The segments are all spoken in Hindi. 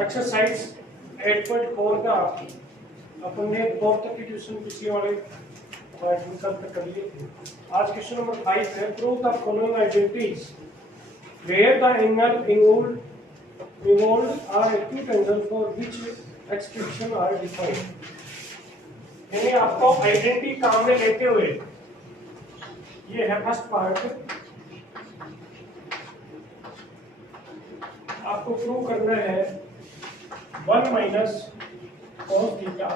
एक्सरसाइज 8.4 का अपन ने 4 तक की ट्यूशन पिछले वाले कल तक कर लिए थे। आज क्वेश्चन नंबर 5 है, prove the following identities where the angle involved are acute angle for which expression are defined. यानी आपको आइडेंटिटी काम में लेते हुए ये है फर्स्ट पार्ट, आपको प्रूव करना है 1 माइनस cos थीटा।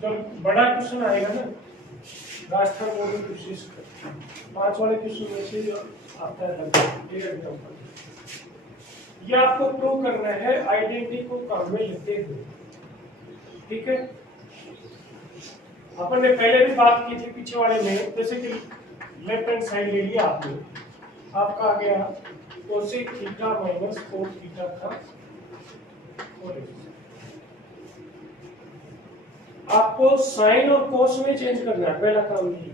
जब बड़ा क्वेश्चन आएगा ना रास्ता को भी कोशिश कर 5 वाले क्वेश्चन में से आता है लगभग एग्जांपल, ये आपको प्रूव करना है आइडेंटिटी को काम में लेते हुए। ठीक है, अपन ने पहले भी बात की थी पीछे वाले में, जैसे कि लेफ्ट हैंड साइड ले लिया आपने, आपका आ गया cosec theta minus cos theta का होल। आपको साइन और कोस में चेंज करना है, पहला काम ये।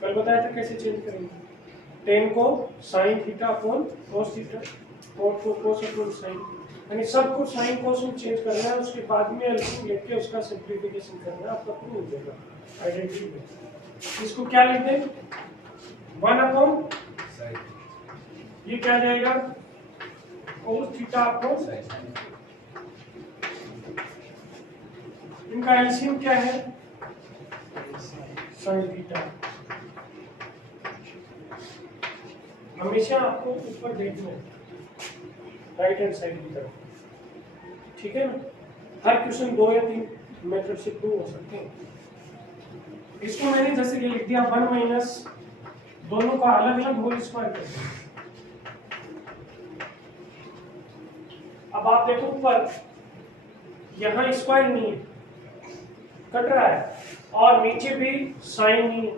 कल बताया था कैसे चेंज करेंगे, टेन को sine theta upon cos theta, cot को कोस अपॉन साइन, यानी सब कुछ साइन कोस में चेंज करना है। उसके बाद में एलसीएम लेके उसका सिंप्लीफिकेशन करना है, आपका प्रूव हो जाएगा आइडेंटिटी में। इसको क्या लिखते हैं 1 अपॉन ये क्या जाएगा कोस थीटा अपॉन साइन। इनका एलसीएम क्या है साइन थीटा। हमेशा आपको ऊपर देखना है राइट हैंड साइड की तरफ, ठीक है ना। हर क्वेश्चन 2 या 3 मेथड से प्रूव हो सकते हैं। इसको मैंने जैसे कि लिख दिया 1 माइनस, दोनों का अलग अलग होल स्क्वायर कर दिया। अब आप देखो ऊपर यहाँ स्क्वायर नहीं है, कट रहा है, और नीचे भी साइन नहीं है,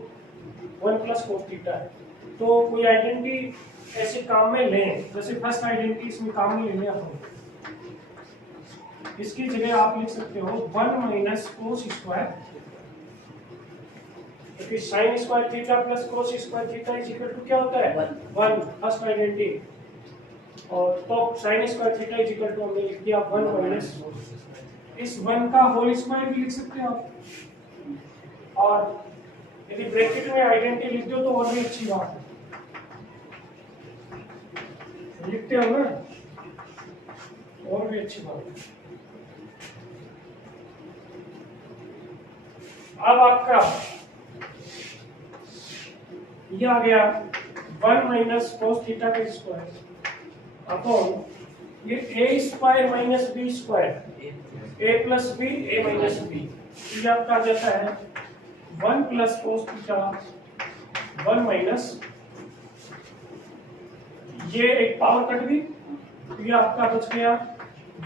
1 प्लस कोस थीटा है। तो कोई आइडेंटिटी ऐसे काम में लें, जैसे फर्स्ट आइडेंटिटी इसमें काम में लेने अपन, इसकी जगह आप लिख सकते हो 1 माइनस कोस स्क्वायर, क्योंकि sine square theta plus cos square theta is equal to क्या होता है 1 फर्स्ट आइडेंटिटी, और तो sine square theta is equal to हमने लिख दिया 1 माइनस, इस 1 का होल स्क्वायर भी लिख सकते हो आप, और यदि ब्रैकेट में आइडेंटिटी लिख दो तो और भी अच्छी बात है, लिखते हो ना, और भी अच्छी बात है। अब आपका ये आ गया 1 माइनस कोस थीटा का स्क्वायर अपॉन ये a square minus b square, a plus b a minus b, ये आपका आ जाता है 1 प्लस कोस थीटा 1 माइनस, ये एक पावर कट गई, तो ये आपका बच गया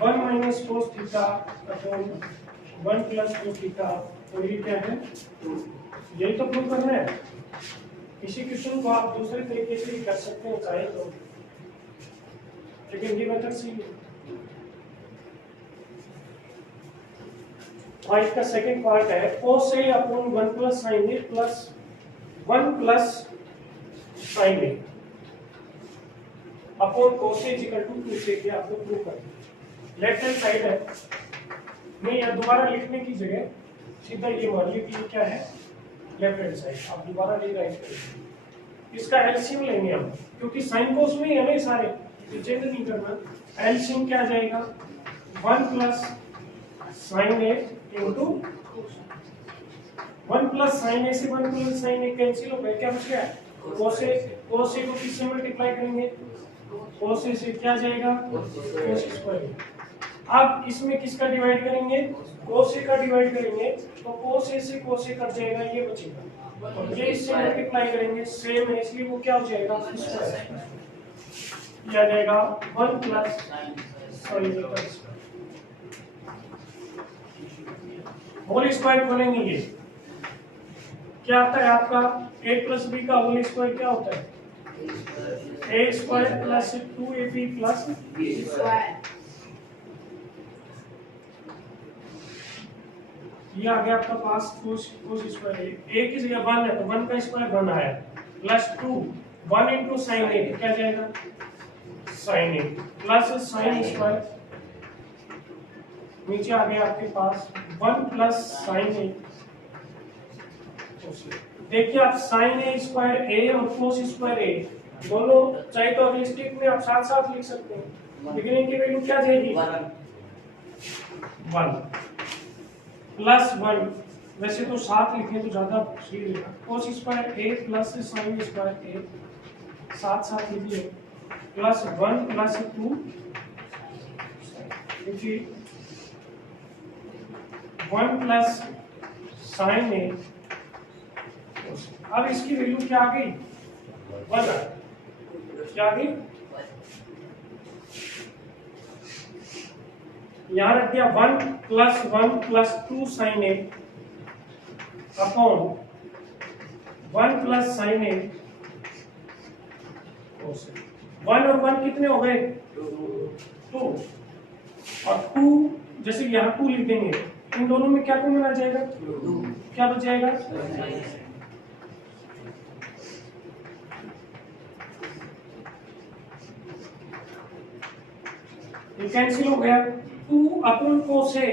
1 minus cos theta upon 1 plus cos theta, और ये क्या है, यही तो प्रूव करना है। इसी क्वेश्चन को आप दूसरे तरीके से भी कर सकते हैं चाहे तो, लेकिन ये मेथड सही है। फाइव का सेकंड पार्ट है cos A upon 1 plus sine A plus 1 plus sine A upon cos A equal to 2 से, क्या आपको प्रूव करना। लेफ्ट हैंड साइड है, नहीं या दोबारा लिखने की जगह सीधा ये मान लीजिए कि क्या है लेफ्ट हैंड साइड, आप दोबारा रीराइट करेंगे। इसका एलसीएम लेंगे हम, क्योंकि साइन कोस में ही हमें सारे चेंज नहीं करना। एलसीएम क्या जाएगा 1 प्लस साइन ए इंटू 1 प्लस साइन ए से 1 प्लस साइन ए कैंसिल हो गया, क्या बच गया कोस ए को किससे मल्टीप्लाई करेंगे, कोस ए से क्या जाएगा कोस स्क्वायर। अब इसमें किसका डिवाइड करेंगे कोस ए का डिवाइड करेंगे, तो कोस ए से कोस ए कट जाएगा, ये बचेगा, और ये इससे मल्टीप्लाई करेंगे सेम है, इसलिए वो क्या हो जाएगा स्क्वायर, ये आ जाएगा 1 प्लस साइन ए का स्क्वायर। होल स्क्वायर खोलेंगे, ये क्या आता है आपका a प्लस b का होल स्क्वायर क्या होता है a square plus 2ab plus b square. ये आ गया आपका पास कोस स्क्वायर है, a की जगह 1 है तो 1 का स्क्वायर 1 आया प्लस 2 1 इंटू साइन ए क्या जाएगा sign A plus sine square, नीचे आ गया आपके पास 1 प्लस साइन ए। देखिए आप साइन ए स्क्वायर ए और कोस स्क्वायर ए दोनों चाहे तो अगले स्टेप में आप साथ साथ लिख सकते हैं, लेकिन इनकी वैल्यू क्या जाएगी 1 प्लस 1, वैसे तो साथ लिखें तो ज्यादा सही रहेगा। कोस square A plus sign square ए साथ साथ लिखिए, प्लस 1 प्लस 2 क्योंकि 1 प्लस साइन ए। अब इसकी वैल्यू क्या आ गई 1 क्या आ गई, यहां रख दिया 1 plus 2 sign A upon 1 plus sine ए। 1 और 1 कितने हो गए 2, और 2 जैसे यहाँ 2 लिख देंगे, इन दोनों में क्या कॉमन आ जाएगा, क्या बच जाएगा, ये कैंसिल हो गया। 2 अपॉन कोस ए,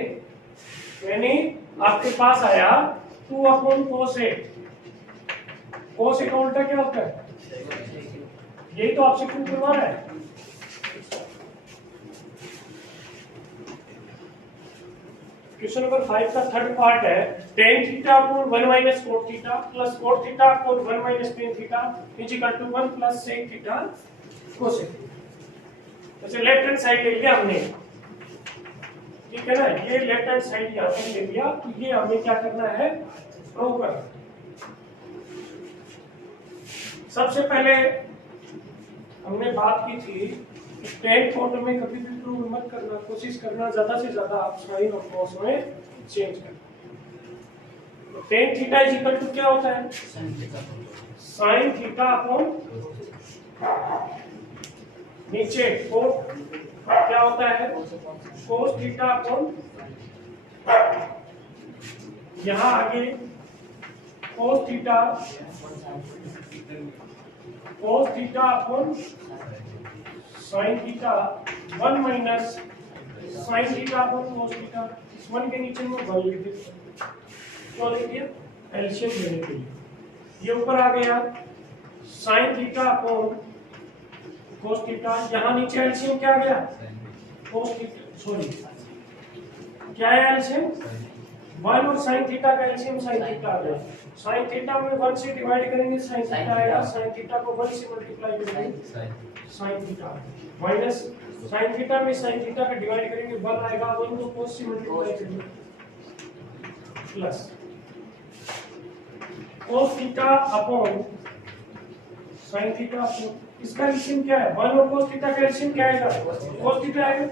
यानी आपके पास आया 2 अपॉन कोस ए। कोस ए का उल्टा क्या होता है, यही तो आपसे प्रूफ करवा रहा है। क्वेश्चन नंबर 5 का थर्ड पार्ट है tan theta upon 1 minus cot theta plus cot theta upon 1 minus tan theta is equal to 1 plus sec theta cosec। जैसे लेफ्ट हैंड साइड ले लिया हमने, ठीक है ना, ये लेफ्ट हैंड साइड यहाँ पे ले लिया, तो ये हमें क्या करना है प्रूव करना। सबसे पहले हमने बात की थी कि tan cot में कभी भी प्रूव मत करना, कोशिश करना ज्यादा से ज्यादा आप साइन और cos में चेंज करना। tan theta is equal to क्या होता है साइन थीटा अपॉन नीचे cot क्या होता है cos थीटा अपॉन, यहाँ आगे cos theta upon sine theta 1 minus sign theta upon cos theta. इस 1 के नीचे में 1 लिख देते हैं, क्यों लिख दिया, एलसीएम लेने के लिए। ये ऊपर आ गया sign theta upon cos theta, यहाँ नीचे एलसीएम क्या आ गया cos थीटा, सॉरी क्या है एलसीएम 1 और साइन थीटा का एलसीएम साइन थीटा आ गया। साइन थीटा में 1 से डिवाइड करेंगे साइन थीटा आएगा, साइन थीटा को 1 से मल्टीप्लाई करेंगे sign theta, minus sine theta में साइन थीटा का डिवाइड करेंगे 1 आएगा, 1 को cos से मल्टीप्लाई करेंगे plus cos theta upon sine theta upon, इसका एलसीएम क्या है 1 और cos थीटा का एलसीएम क्या आएगा cos थीटा आएगा।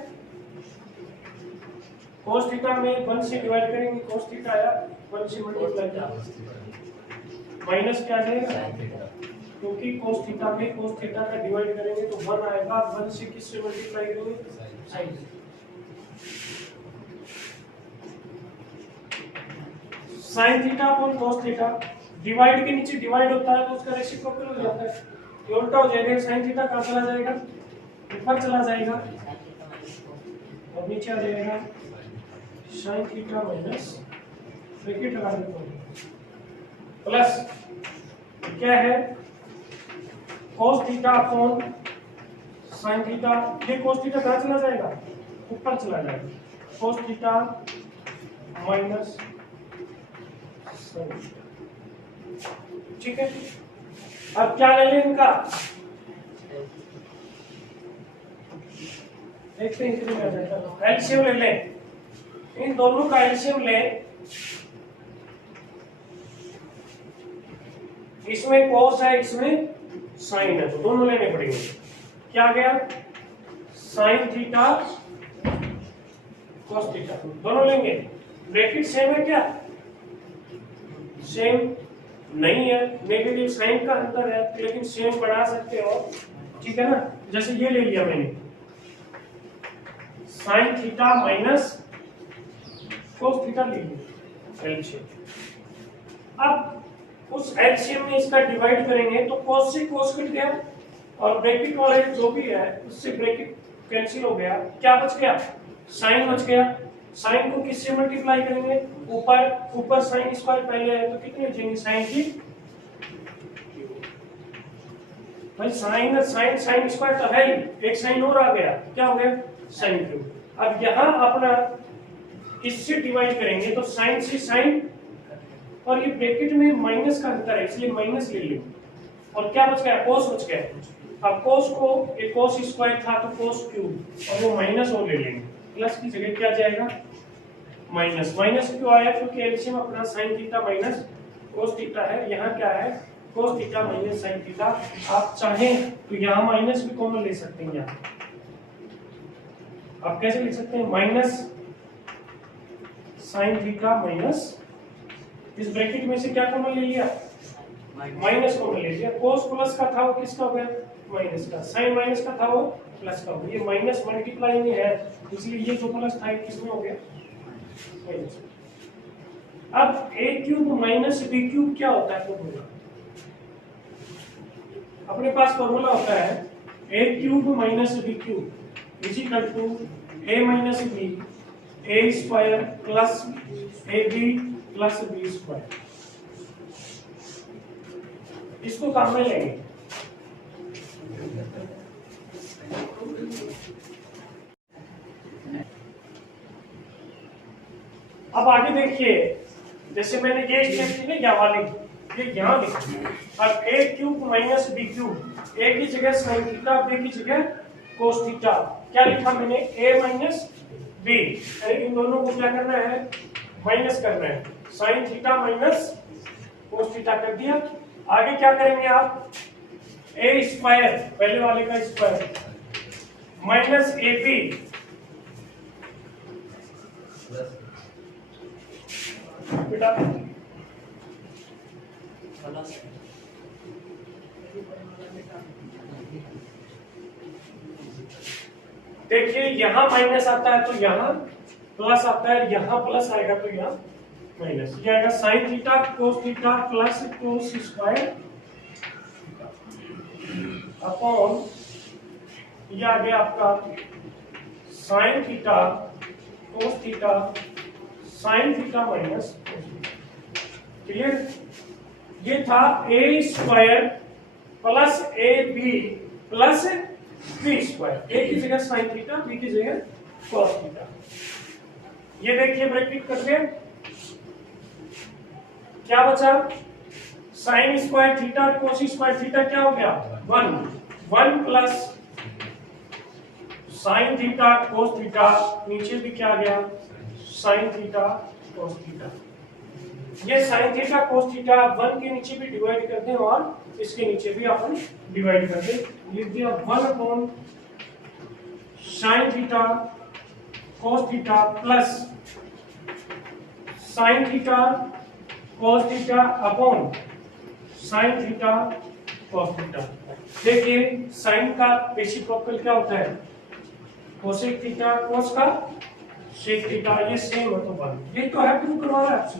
cos थीटा में 1 से डिवाइड करेंगे cos थीटा आया, 1 से मल्टीप्लाई किया माइनस क्या जाएगा, क्योंकि cos थीटा में cos थीटा का डिवाइड करेंगे तो 1 आएगा, 1 से किससे मल्टीप्लाई करेंगे sin। sin theta upon cos theta, divide के नीचे डिवाइड होता है तो उसका रेसिप्रोकल हो जाता है, ये उल्टा हो जाएगा, sin थीटा कहां चला जाएगा ऊपर चला जाएगा और नीचे आ जाएगा sin थीटा माइनस ब्रैकेट लगा देता हूं प्लस क्या है cos theta upon sin theta, ये cos थीटा कहां चला जाएगा ऊपर चला जाएगा, cos theta minus sin theta, ठीक है। अब क्या ले लें इनका, देखते हैं कितने आ जाता है, एलसीएम ले लें, इन दोनों का एलसीएम लें, इसमें cos है इसमें sin है, तो दोनों लेने पड़ेंगे। क्या गया sin थीटा cos थीटा, दोनों लेंगे, ब्रैकेट सेम है क्या, सेम नहीं है, नेगेटिव साइन का अंतर है, लेकिन सेम बढ़ा सकते हो, ठीक है ना। जैसे ये ले लिया मैंने sign theta minus cos theta ले लिया एलसीएम। अब उस एलसीएम में इसका डिवाइड करेंगे तो cos से cos कट गया और ब्रैकेट वाले जो भी है उससे ब्रैकेट कैंसिल हो गया, क्या बच गया? साइन बच गया। साइन को किससे मल्टीप्लाई करेंगे? ऊपर साइन स्क्वायर पहले है तो कितनी हो जाएंगे साइन की? भाई साइन साइन साइन स्क्वायर तो है ही, एक साइन और आ गया, क्या हो गया? Sine cube. अब यहाँ अपना इससे डिवाइड करेंगे तो साइन से साइन, और ये ब्रैकेट में माइनस का अंतर है इसलिए माइनस ले लो, और क्या बच गया? कोस बच गया। अब कोस को एक कोस स्क्वायर था तो कोस क्यूब, और वो माइनस और ले लेंगे, प्लस की जगह क्या जाएगा? माइनस। माइनस क्यों आया? क्योंकि एलसीएम अपना sign theta minus cos theta है, यहाँ क्या है? Cos theta minus sine theta. आप चाहें तो यहाँ माइनस भी कॉमन ले सकते हैं। यहाँ आप कैसे लिख सकते हैं? माइनस साइन थीटा माइनस, इस ब्रैकेट में से क्या कॉमन ले लिया? माइनस कॉमन ले लिया। कोस प्लस का था वो किसका हो गया? माइनस का। साइन माइनस का था वो प्लस का हो गया। ये माइनस मल्टीप्लाई में है इसलिए ये जो प्लस था किसमें हो गया? माइनस। अब a cube minus b cube क्या होता है? फॉर्मूला अपने पास फॉर्मूला होता है a cube minus b cube is equal to a minus b a square plus ab plus b square. इसको काम में लेंगे। अब आगे देखिए, जैसे मैंने ये स्टेप की ना यहाँ वाली, ये यहाँ लिखी। अब a cube minus b cube, a की जगह साइन थीटा, b की जगह कोस थीटा। क्या लिखा मैंने? a माइनस b, इन दोनों को क्या करना है? माइनस करना है। Sine theta minus cos theta कर दिया। आगे क्या करेंगे आप? a स्क्वायर, पहले वाले का स्क्वायर, माइनस ab बेटा देखिए यहाँ माइनस आता है तो यहाँ प्लस आता है, यहाँ प्लस आएगा तो यहाँ माइनस। ये आएगा sine theta cos theta plus cos square upon, ये आ गया आपका sine theta cos theta sine theta minus. Clear? ये था a square plus a b plus b square, a की जगह साइन थीटा, b की जगह कॉस थीटा। ये देखिए ब्रैकेट करके क्या बचा? Sign square theta cos square theta क्या हो गया? 1 plus sign theta cos theta, नीचे भी क्या आ गया? Sign theta cos theta. ये साइन थीटा कोस थीटा 1 के नीचे भी डिवाइड कर दें और इसके नीचे भी अपन डिवाइड कर दें। लिख दिया 1 upon sign theta cos theta plus sign theta cos theta upon sine theta cos theta. देखिए साइन का रेसिप्रोकल क्या होता है? कोसेक थीटा, कोस का सेक थीटा, ये सेम है तो 1। ये तो है, प्रूव करवा रहा है आपसे।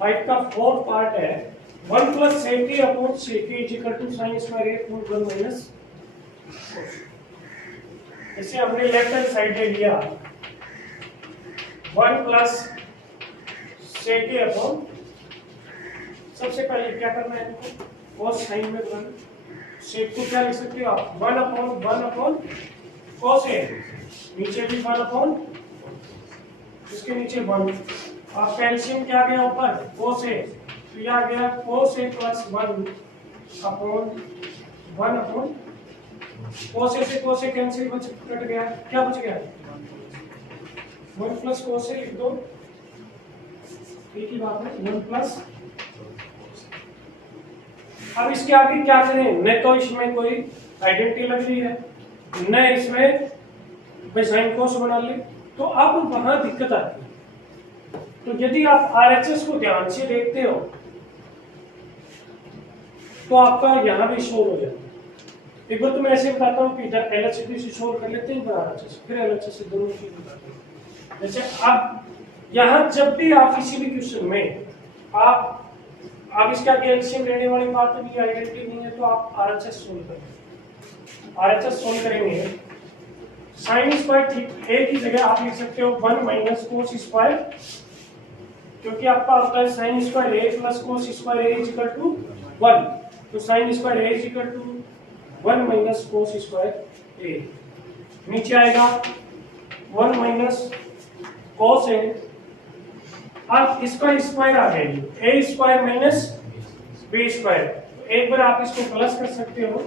फाइव का फोर्थ पार्ट है 1 plus sec a upon sec a is equal to sine square a upon 1 minus. इसे हमने लेफ्ट हैंड साइड ले लिया 1 प्लस सेक ए अपॉन, सबसे पहले क्या करना है इनको? कोस साइन में 1, सेक को क्या लिख सकते हो आप? 1 अपॉन कोस ए, नीचे भी 1 अपॉन, इसके नीचे 1। आप कैल्शियम क्या गया ऊपर? कोस ए, तो यह आ गया कोस ए प्लस 1 अपॉन कोस ए से कोस ए कैंसिल कट गया, क्या बच गया? 1 प्लस कोस ए लिख दो, एक ही बात है, 1 प्लस। अब इसके आगे क्या करें? न तो इसमें कोई आइडेंटिटी लग रही है, न इसमें साइन कोस बना ले, तो अब वहां दिक्कत आती है। तो यदि आप आरएचएस को ध्यान से देखते हो तो आपका यहां भी शोर हो जाता है। एक बार तो मैं ऐसे बताता हूँ कि इधर एलएचएस से शोर कर लेते हैं, इधर आरएचएस, फिर एलएचएस से, दोनों चीज बताते हैं। जैसे अब यहाँ जब भी आप किसी भी क्वेश्चन में आप इसका एलसीएम लेने वाली बात नहीं, आइडेंटिटी नहीं है, तो आप आरएचएस सोल्व करेंगे। आरएचएस सोल्व करेंगे साइन स्क्वायर ठीक ए की जगह आप लिख सकते हो 1 माइनस कोस स्क्वायर, क्योंकि आपका होता है sine square A plus cos square A is equal to 1, तो sine square A is equal to 1 minus cos square A. नीचे आएगा 1 माइनस कोस ए, अब इसका स्क्वायर आ जाएगी ए स्क्वायर माइनस बी स्क्वायर। एक बार आप इसको प्लस कर सकते हो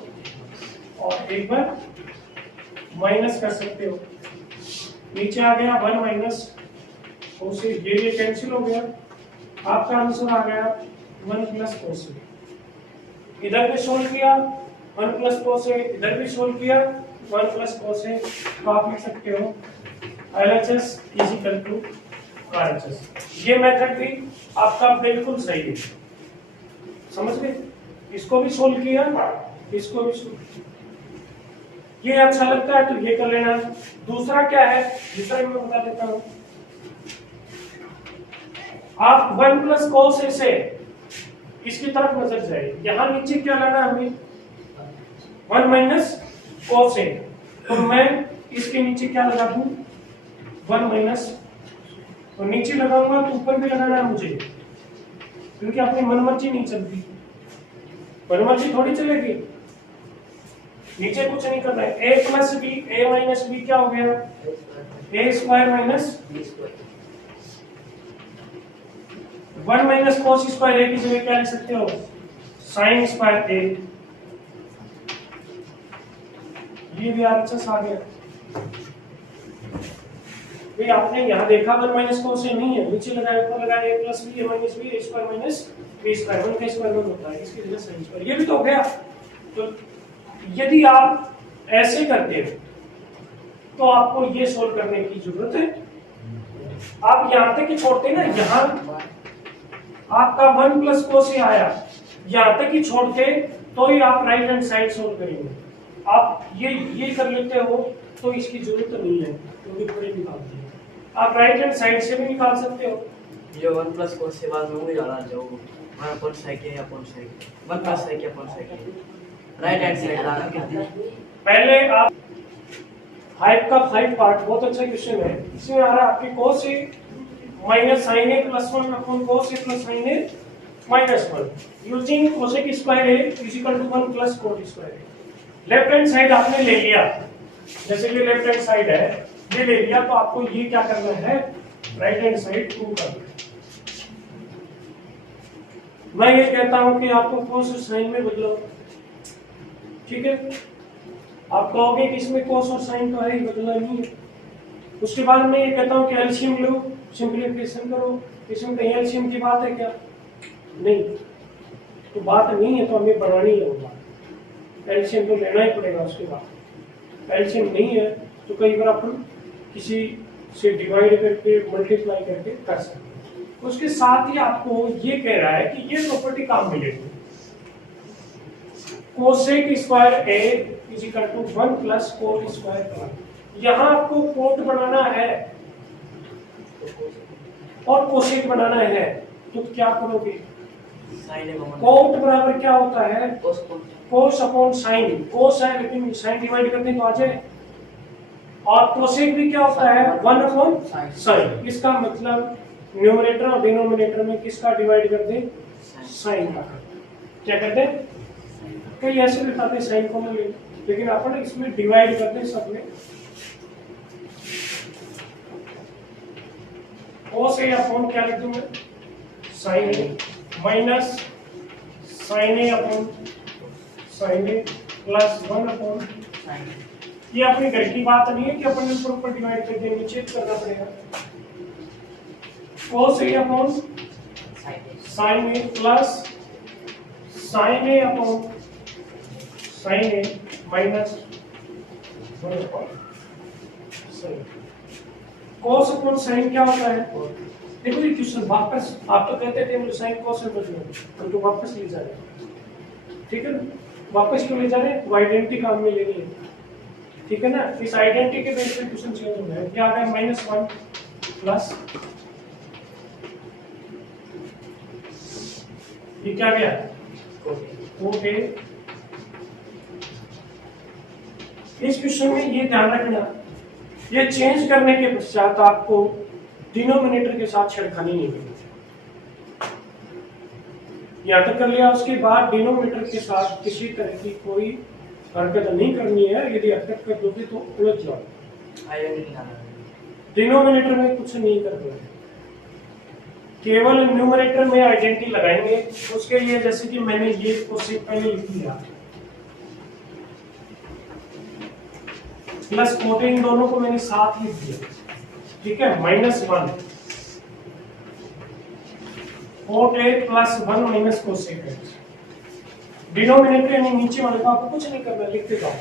और एक बार माइनस कर सकते हो। नीचे आ गया 1 माइनस कोस, ये कैंसिल हो गया, आपका आंसर आ गया 1 प्लस कोस। इधर भी सोल्व किया 1 प्लस कोस, इधर भी सोल्व किया 1 प्लस कोस, तो आप लिख सकते हो LHS is equal to RHS। ये मेथड भी आपका बिल्कुल सही है, समझ गए? इसको भी सोल्व किया, इसको भी सोल्व। ये अच्छा लगता है तो ये कर लेना। दूसरा क्या है, दूसरा मैं बता देता हूं। आप 1 प्लस कोस ए से इसकी तरफ नजर जाए, यहां नीचे क्या लाना हमें 1 माइनस कोस ए, तो मैं इसके नीचे क्या लगा दूं 1 माइनस, तो नीचे लगाऊंगा तो ऊपर भी लगाना है मुझे, क्योंकि अपनी मनमर्जी नहीं चलती, मनमर्जी थोड़ी चलेगी। नीचे कुछ नहीं करना है, A plus B, A minus B क्या हो गया A square minus 1 minus cos square A की जगह क्या लिख सकते हो साइन स्क्वायर ए। ये भी आरएचएस आ गया। भाई आपने यहाँ देखा 1 माइनस कोस ए नहीं है, नीचे लगाया ऊपर लगाया ए plus B, A minus B, A square minus B square, 1 का स्क्वायर 1 होता है, इसकी जगह साइन स्क्वायर, ये भी तो हो गया। तो यदि आप ऐसे करते हो तो आपको ये सोल्व करने की जरूरत है। आप यहाँ तक ही छोड़ते ना, यहाँ आपका 1 प्लस कोस ए आया, यहाँ तक ही छोड़ते तो ही आप राइट हैंड साइड सोल्व करेंगे। आप ये कर लेते हो तो इसकी जरूरत नहीं है, क्योंकि पूरे निकालते हैं। आप राइट हैंड साइड से भी निकाल सकते हो। जो 1 प्लस कोस से बाद में वही डाला जाओ हमारा कौन सा है या कौन सा है 1 प्लस है क्या कौन सा है राइट हैंड साइड डालना कहते हैं। पहले आप 5 का 5 पार्ट बहुत अच्छा क्वेश्चन है, इसमें आ रहा है आपके cos a minus sin a plus 1 upon cos a plus sin a minus 1 using cosec square a is equal to 1 plus cot square a। Left hand side आपने ले लिया, जैसे कि लेफ्ट हैंड साइड है ये ले लिया, तो आपको ये क्या करना है राइट हैंड साइड प्रूव करना है। मैं ये कहता हूं कि आपको cos और sin में बदलो, ठीक है? आप कहोगे कि इसमें cos और sin तो है ही, बदला नहीं है। उसके बाद मैं ये कहता हूं कि एलसीएम लो, सिंपलीफिकेशन करो। इसमें कहीं एलसीएम की बात है क्या? नहीं, तो बात नहीं है तो हमें बनानी है वो बात, एलसीएम तो लेना ही पड़ेगा। उसके बाद एलसीएम नहीं है तो कई बार अपन किसी से डिवाइड करके मल्टीप्लाई करके कर सकते हैं। उसके साथ ही आपको ये कह रहा है कि ये प्रॉपर्टी काम मिलेगी, cosec square A is equal to 1 plus cot square. यहाँ आपको कोट बनाना है और कोसेक बनाना है, तो क्या करोगे? कोट बराबर क्या होता है कोस अपॉन साइन, कोस है लेकिन साइन डिवाइड करते तो आ जाए, और कोसेक भी क्या होता है 1 अपॉन साइन। इसका मतलब न्यूमरेटर और डिनोमिनेटर में किसका डिवाइड कर दे साइन का। क्या करते हैं कई ऐसे लिखाते साइन को ले, लेकिन अपन इसमें डिवाइड करते सब में कोस ए अपॉन क्या लिख दूं मैं sign A minus sign A upon sine A plus 1 upon sign. ये अपने घर की बात नहीं है कि अपन ने ऊपर डिवाइड कर दिया, नीचे करना पड़ेगा। Cos A upon sine A plus sine A upon sine A minus 1 upon sine. Cos upon sine क्या होता है? देखो ये क्वेश्चन वापस आप तो कहते थे मुझे साइन कोस से बदलो, तो वापस ले जा रहे हैं, ठीक है ना? वापस क्यों ले जा रहे हैं? वो आइडेंटिटी काम में लेनी है, ठीक है ना? इस आइडेंटिटी के बेस पे क्वेश्चन चेंज हो रहा है। क्या आ गया -1 प्लस ये क्या गया कोट ए। इस क्वेश्चन में ये ध्यान रखना, ये चेंज करने के पश्चात आपको डिनोमिनेटर के साथ छेड़खानी नहीं करनी। यहाँ तक कर लिया, उसके बाद डिनोमिनेटर के साथ किसी तरह की कोई हरकत नहीं करनी है। यदि हरकत कर दोगे तो उलझ जाओ। डिनोमिनेटर में कुछ नहीं करना है, केवल न्यूमरेटर में आइडेंटिटी लगाएंगे। उसके लिए जैसे कि मैंने ये कोसेक पहले लिख लिया, प्लस कोट इन दोनों को मैंने साथ लिख दिया, ठीक है, -1 cot A plus 1 minus cosec x. Denominator यानी नीचे वाले को आपको कुछ नहीं करना, लिखते जाओ।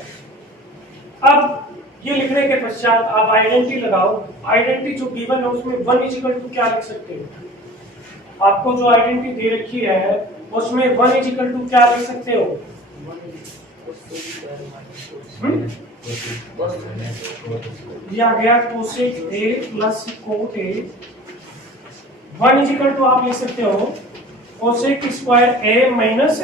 अब ये लिखने के पश्चात आप आइडेंटिटी लगाओ। आइडेंटिटी जो गिवन है उसमें 1 इक्वल टू क्या लिख सकते हो? आपको जो आइडेंटिटी दे रखी है उसमें 1 इक्वल टू क्या लिख सकते हो? ये आ गया cosec a plus cot a. 1 equal to आप लिख सकते हो कोसेक स्क्वायर ए माइनस,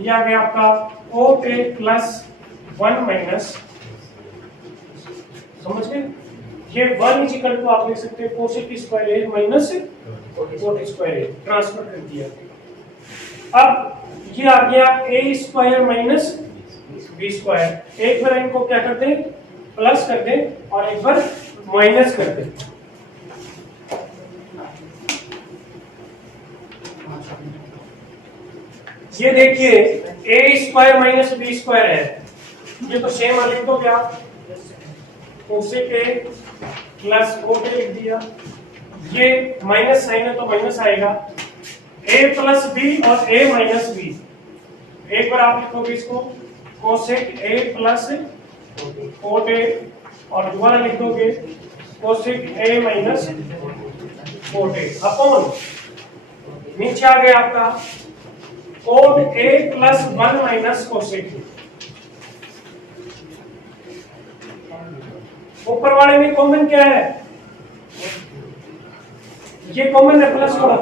ये आ गया आपका कोट ए प्लस 1 माइनस, समझ गए? ये 1 इक्वल टू आप लिख सकते हो कोसेक स्क्वायर ए माइनस कोट स्क्वायर ए, ट्रांसफर कर दिया। अब ये आ गया A square minus B square. एक बार इनको क्या कर दें, प्लस कर दें, और एक बार माइनस कर दें। ये देखिए ए स्क्वायर माइनस बी स्क्वायर है, ये तो सेम लिख दो क्या, कोसेक ए प्लस कोट ए लिख दिया। ये माइनस साइन है तो माइनस आएगा, ए प्लस बी और ए माइनस बी। एक बार आप लिखोगे इसको कोसेक ए प्लस कोट ए, और दोबारा लिख दोगे cosec A minus cot A upon, नीचे आ गया आपका cot A plus 1 minus cosec ए। ऊपर वाले में कॉमन क्या है? ये कॉमन है प्लस वाला,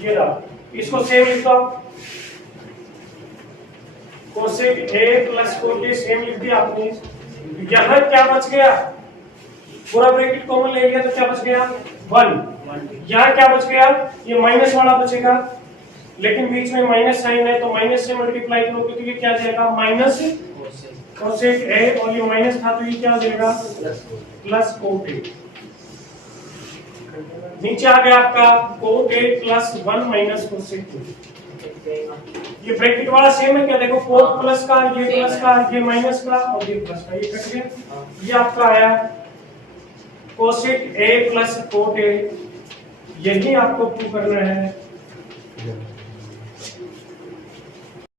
ये रहा, इसको सेम लिख दो। Cosec a plus cot A same लिख दिया आपने। यहां क्या बच गया? पूरा ब्रैकेट कॉमन ले लिया तो क्या बच गया? 1। यहां क्या बच गया? ये माइनस वाला बचेगा, लेकिन बीच में माइनस साइन है तो माइनस से मल्टीप्लाई करोगे तो ये क्या जाएगा? माइनस कोसेक ए, और ये माइनस था तो ये क्या हो जाएगा? प्लस कोट ए। नीचे आ गया आपका cot A plus 1 minus cosec ए। ये ब्रैकेट वाला सेम है क्या? देखो कोट प्लस का, ये प्लस का, ये माइनस का, और ये प्लस का, ये कट गया। ये आपका आया कोसेक ए प्लस कोट ए। यही आपको प्रूव करना है।